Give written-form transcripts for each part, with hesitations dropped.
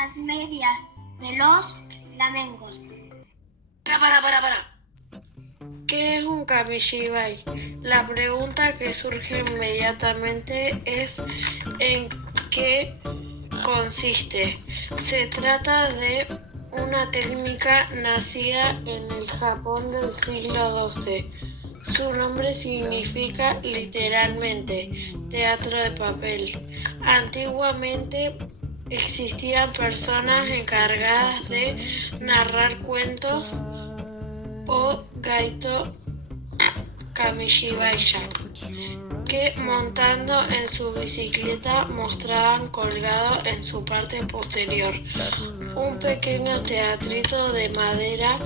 las medias de los flamencos. Para. ¿Qué es un kamishibai? La pregunta que surge inmediatamente es ¿en qué consiste? Se trata de una técnica nacida en el Japón del siglo XII. Su nombre significa literalmente teatro de papel. Antiguamente existían personas encargadas de narrar cuentos o gaito kamishibai-ya, que montando en su bicicleta mostraban colgado en su parte posterior un pequeño teatrito de madera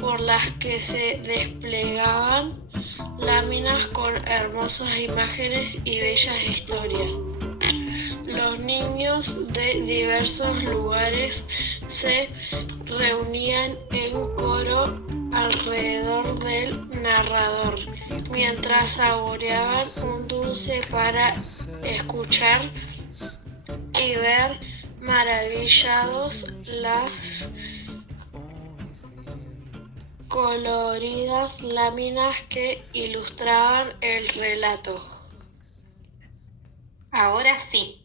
por las que se desplegaban láminas con hermosas imágenes y bellas historias. Los niños de diversos lugares se reunían en coro alrededor del narrador, mientras saboreaban un dulce para escuchar y ver maravillados las coloridas láminas que ilustraban el relato. Ahora sí.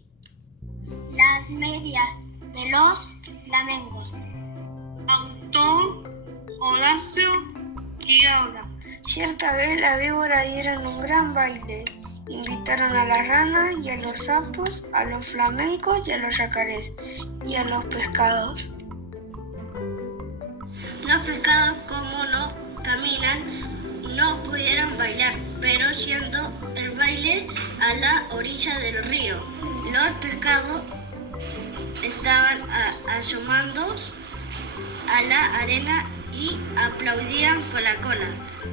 Las medias de los flamencos. Autor Horacio Quiroga. Cierta vez la víbora dieron un gran baile. Invitaron a la rana y a los sapos, a los flamencos y a los yacarés y a los pescados. Los pescados, como no caminan, no pudieron bailar, pero yendo el baile a la orilla del río. Los pescados estaban asomándose a la arena y aplaudían con la cola.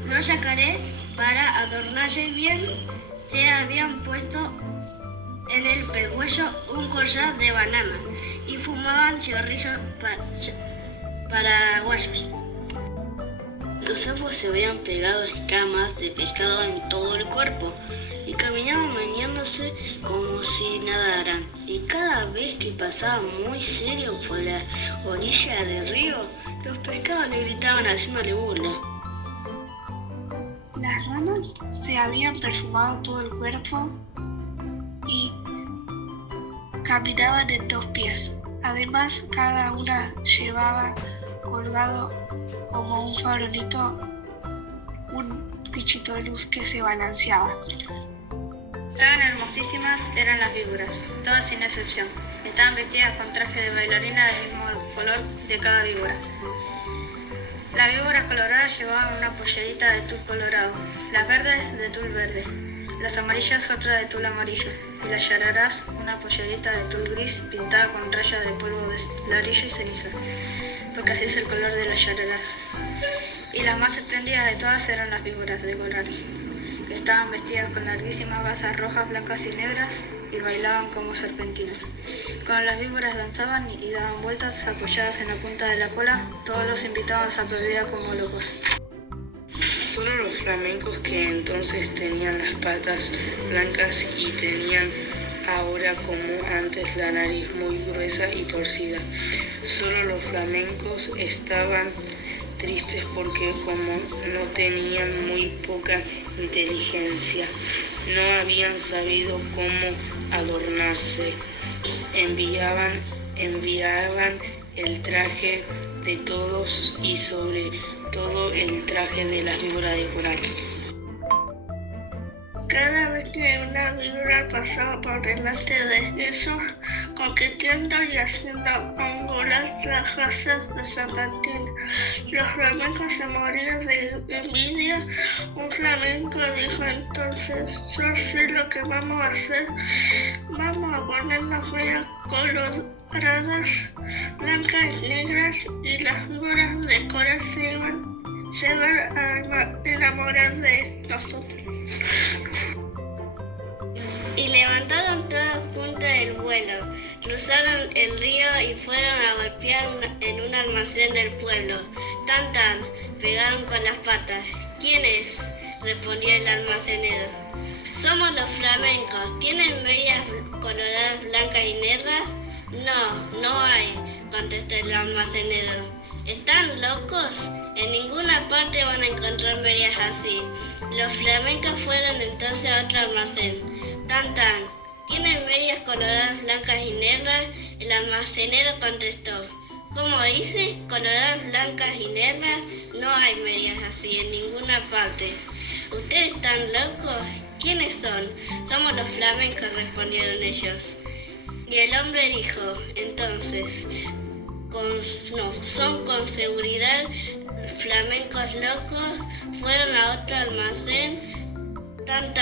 Los yacarés, para adornarse bien, se habían puesto en el pescuezo un collar de banana y fumaban cigarrillos paraguayos. Los sapos se habían pegado escamas de pescado en todo el cuerpo y caminaban meneándose como si nadaran. Y cada vez que pasaba muy serio por la orilla del río, los pescados le gritaban haciéndole burla. Las ranas se habían perfumado todo el cuerpo y caminaban en 2 pies. Además, cada una llevaba colgado como un farolito un bichito de luz que se balanceaba. Tan hermosísimas eran las víboras, todas sin excepción. Estaban vestidas con traje de bailarina del mismo color de cada víbora. Las víboras coloradas llevaban una pollerita de tul colorado, las verdes de tul verde, las amarillas otra de tul amarillo, y las yararás una pollerita de tul gris pintada con rayas de polvo de ladrillo y ceniza, porque así es el color de las yararás. Y las más espléndidas de todas eran las víboras de coral, que estaban vestidas con larguísimas basas rojas, blancas y negras y bailaban como serpentinas. Cuando las víboras danzaban y daban vueltas apoyadas en la punta de la cola, todos los invitados aplaudían como locos. Solo los flamencos, que entonces tenían las patas blancas y tenían ahora como antes la nariz muy gruesa y torcida. Solo los flamencos estaban tristes porque como no tenían muy poca inteligencia, no habían sabido cómo adornarse. Enviaban el traje de todos y sobre todo el traje de la víbora de coral. Cada vez que una víbora pasaba por delante de ellos, coqueteando y haciendo angular las basas de serpentina, los flamencos se morían de envidia. Un flamenco dijo entonces: yo sé lo que vamos a hacer, vamos a poner las medias coloradas, blancas y negras, y las víboras de coral se van a enamorar de nosotros. Y levantaron todas juntas el vuelo, cruzaron el río y fueron a golpear en un almacén del pueblo. Tan, pegaron con las patas. ¿Quién es?, respondió el almacenero. Somos los flamencos. ¿Tienen medias coloradas blancas y negras? No hay, contestó el almacenero. ¿Están locos? En ninguna parte van a encontrar medias así. Los flamencos fueron entonces a otro almacén. Tan, ¿tienen medias coloradas, blancas y negras? El almacenero contestó. ¿Cómo dice? ¿Coloradas, blancas y negras? No hay medias así en ninguna parte. ¿Ustedes están locos? ¿Quiénes son? Somos los flamencos, respondieron ellos. Y el hombre dijo, entonces, son con seguridad flamencos locos, fueron a otro almacén. Tan,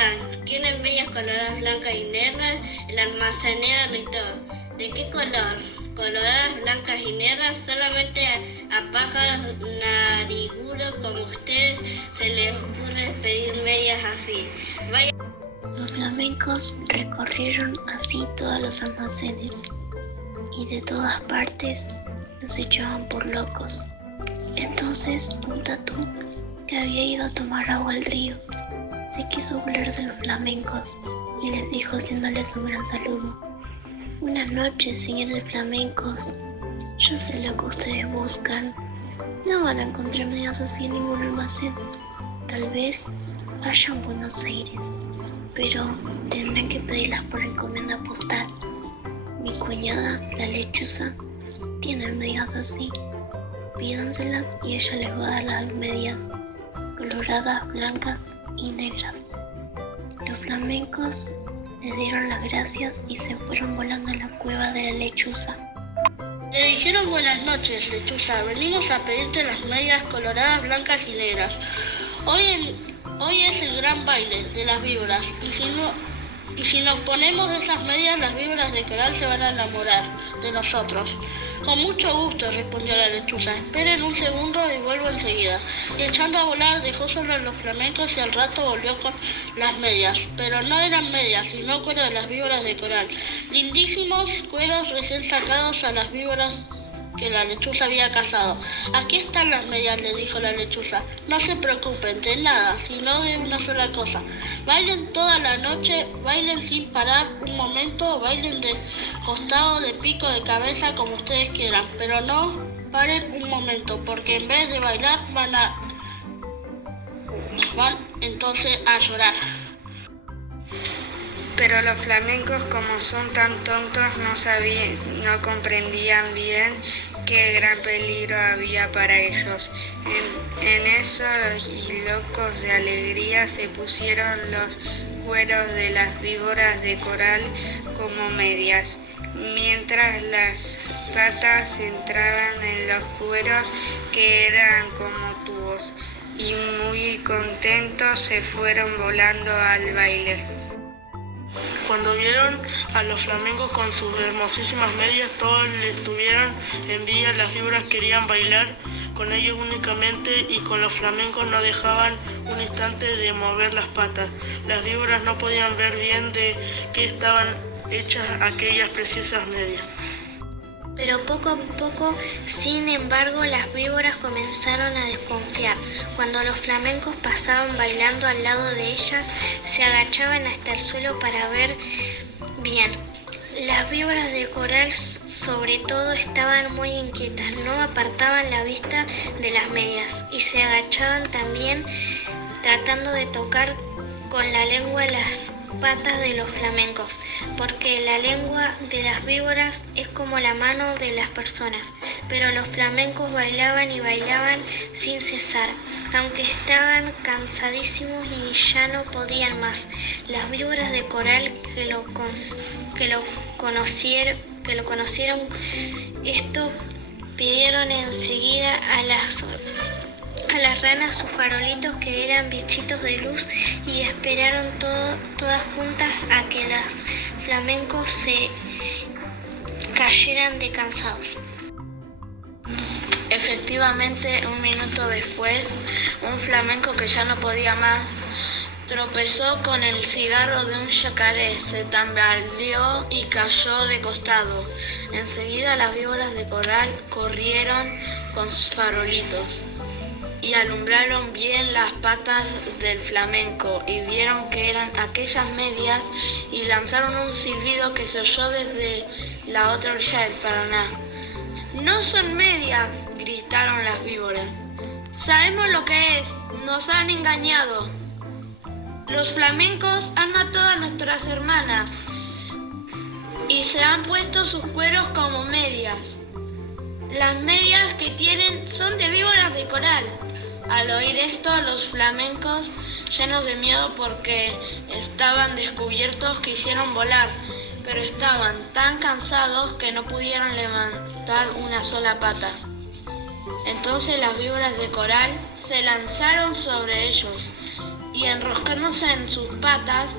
¿tienen medias coloradas, blancas y negras? El almacenero gritó, ¿de qué color? Coloradas, blancas y negras, solamente a pájaros nariguros como ustedes se les ocurre pedir medias así. Vaya. Los flamencos recorrieron así todos los almacenes y de todas partes los echaban por locos. Entonces un tatú que había ido a tomar agua al río se quiso burlar de los flamencos y les dijo haciéndoles un gran saludo. Buenas noches, señores flamencos. Yo sé lo que ustedes buscan. No van a encontrar medias así en ningún almacén. Tal vez haya en Buenos Aires, pero tendrán que pedirlas por encomienda postal. Mi cuñada, la lechuza, tiene medias así. Pídanselas y ella les va a dar las medias coloradas, blancas y negras. Los flamencos les dieron las gracias y se fueron volando a la cueva de la lechuza. Le dijeron buenas noches, lechuza. Venimos a pedirte las medias coloradas, blancas y negras. Hoy es el gran baile de las víboras y si nos ponemos esas medias, las víboras de coral se van a enamorar de nosotros. Con mucho gusto, respondió la lechuza. Esperen un segundo y vuelvo enseguida. Y echando a volar dejó solo a los flamencos y al rato volvió con las medias. Pero no eran medias, sino cuero de las víboras de coral. Lindísimos cueros recién sacados a las víboras que la lechuza había cazado. Aquí están las medias, le dijo la lechuza. No se preocupen de nada, sino de una sola cosa. Bailen toda la noche, bailen sin parar un momento, bailen de costado, de pico, de cabeza, como ustedes quieran. Pero no paren un momento, porque en vez de bailar van entonces a llorar. Pero los flamencos, como son tan tontos, no comprendían bien qué gran peligro había para ellos. En eso, y locos de alegría, se pusieron los cueros de las víboras de coral como medias, mientras las patas entraban en los cueros que eran como tubos, y muy contentos se fueron volando al baile. Cuando vieron a los flamencos con sus hermosísimas medias, todos les tuvieron envidia. Las víboras querían bailar con ellos únicamente y con los flamencos no dejaban un instante de mover las patas. Las víboras no podían ver bien de qué estaban hechas aquellas preciosas medias. Pero poco a poco, sin embargo, las víboras comenzaron a desconfiar. Cuando los flamencos pasaban bailando al lado de ellas, se agachaban hasta el suelo para ver bien. Las víboras de coral, sobre todo, estaban muy inquietas, no apartaban la vista de las medias y se agachaban también tratando de tocar con la lengua las patas de los flamencos, porque la lengua de las víboras es como la mano de las personas. Pero los flamencos bailaban y bailaban sin cesar, aunque estaban cansadísimos y ya no podían más. Las víboras de coral que lo conocieron esto, pidieron enseguida a las ranas sus farolitos, que eran bichitos de luz, y esperaron todas juntas a que los flamencos se cayeran de cansados. Efectivamente, un minuto después, un flamenco que ya no podía más tropezó con el cigarro de un yacaré, se tambaleó y cayó de costado. Enseguida las víboras de coral corrieron con sus farolitos y alumbraron bien las patas del flamenco y vieron que eran aquellas medias y lanzaron un silbido que se oyó desde la otra orilla del Paraná. «No son medias», gritaron las víboras. «Sabemos lo que es, nos han engañado. Los flamencos han matado a nuestras hermanas y se han puesto sus cueros como medias. Las medias que tienen son de víboras de coral». Al oír esto, los flamencos, llenos de miedo porque estaban descubiertos, quisieron volar, pero estaban tan cansados que no pudieron levantar una sola pata. Entonces las víboras de coral se lanzaron sobre ellos y, enroscándose en sus patas,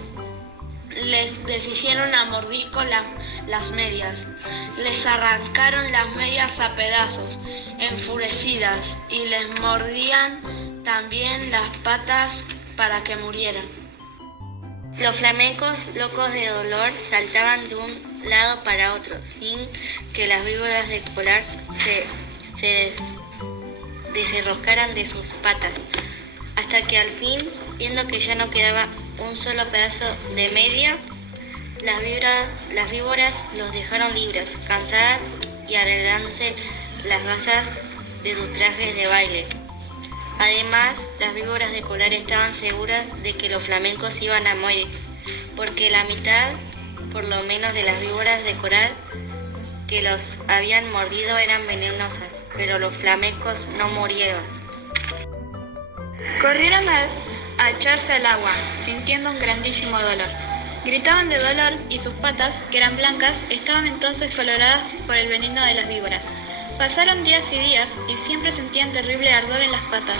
les deshicieron a mordisco las medias. Les arrancaron las medias a pedazos, enfurecidas, y les mordían también las patas para que murieran. Los flamencos, locos de dolor, saltaban de un lado para otro, sin que las víboras de coral se desenroscaran de sus patas, hasta que al fin, viendo que ya no quedaba un solo pedazo de media, las víboras los dejaron libres, cansadas y arreglándose las gasas de sus trajes de baile. Además, las víboras de coral estaban seguras de que los flamencos iban a morir, porque la mitad, por lo menos, de las víboras de coral que los habían mordido eran venenosas, pero los flamencos no murieron. Corrieron a echarse al agua, sintiendo un grandísimo dolor. Gritaban de dolor y sus patas, que eran blancas, estaban entonces coloradas por el veneno de las víboras. Pasaron días y días y siempre sentían terrible ardor en las patas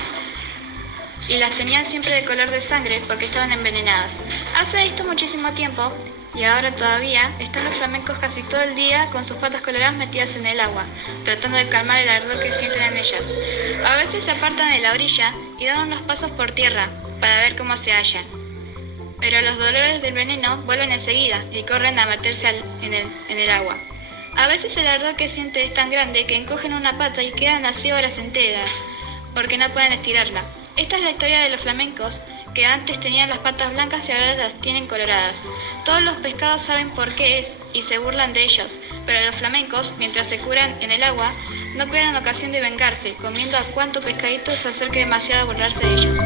y las tenían siempre de color de sangre porque estaban envenenadas. Hace esto muchísimo tiempo y ahora todavía están los flamencos casi todo el día con sus patas coloradas metidas en el agua, tratando de calmar el ardor que sienten en ellas. A veces se apartan de la orilla y dan unos pasos por tierra para ver cómo se hallan. Pero los dolores del veneno vuelven enseguida y corren a meterse en el agua. A veces el ardor que siente es tan grande que encogen una pata y quedan así horas enteras, porque no pueden estirarla. Esta es la historia de los flamencos, que antes tenían las patas blancas y ahora las tienen coloradas. Todos los pescados saben por qué es y se burlan de ellos, pero los flamencos, mientras se curan en el agua, no pierden ocasión de vengarse, comiendo a cuanto pescadito se acerque demasiado a burlarse de ellos.